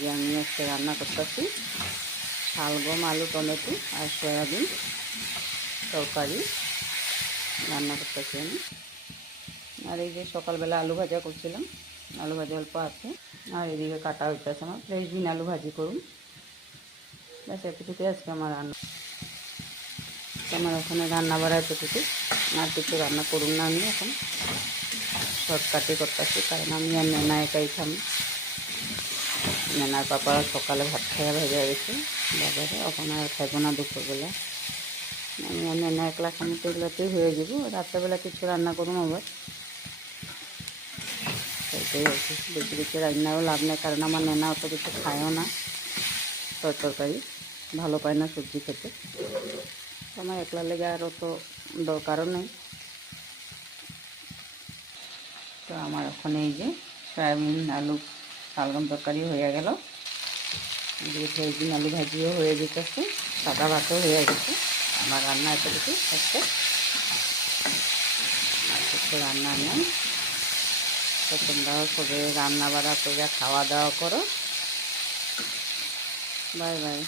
যে আমি আজকে রান্না করতেছি শালগম, আলু, টমেটো আর সয়াবিন তরকারি রান্না করতেছি আমি। আর এই যে সকালবেলা আলু ভাজা করছিলাম, আলু ভাজা অল্প আছে। আর এদিকে কাটা হইতেছে, আমার ফ্রেশ বিন আলু ভাজি করুন, ব্যাস এতটুকুই আজকে আমার রান্না। আমার ওখানে রান্না বাড়া এতটুকু, আর কিছু রান্না করুন না। আমি এখন শর্টকাটে করতেছি, কারণ আমি আর নেনা একাই খামি। নেনার পাপা সকালে ভাত খাইয়া ভেজে গেছে বাজারে, এখন আর খাইব না দুপুরবেলা। আমি আর নেনা একলা খামি, তো এগুলোতেই হয়ে যাব। রাত্রেবেলা কিছু রান্না করুন আবার, সেটাই আর কি। বেশি কিছু রান্নাও লাভ নেই, কারণ আমার নেনা অত কিছু খায়ও না, তরকারি ভালো পায় না সবজি খেতে। আমার একলা লেগে আর অত দরকারও নেই। তো আমার ওখানে এই যে সয়াবিন আলু শালগম তরকারি হয়ে গেল, এদিকে সয়াবিন আলু ভাজিও হয়ে যেতেছে, সাদা ভাতও হয়ে গেছে। আমার রান্না এতটুকু আজকে, আর কিছু রান্না নেই। তো তোমরাও সবে রান্না বাড়া করে খাওয়া দাওয়া করো। Bye bye.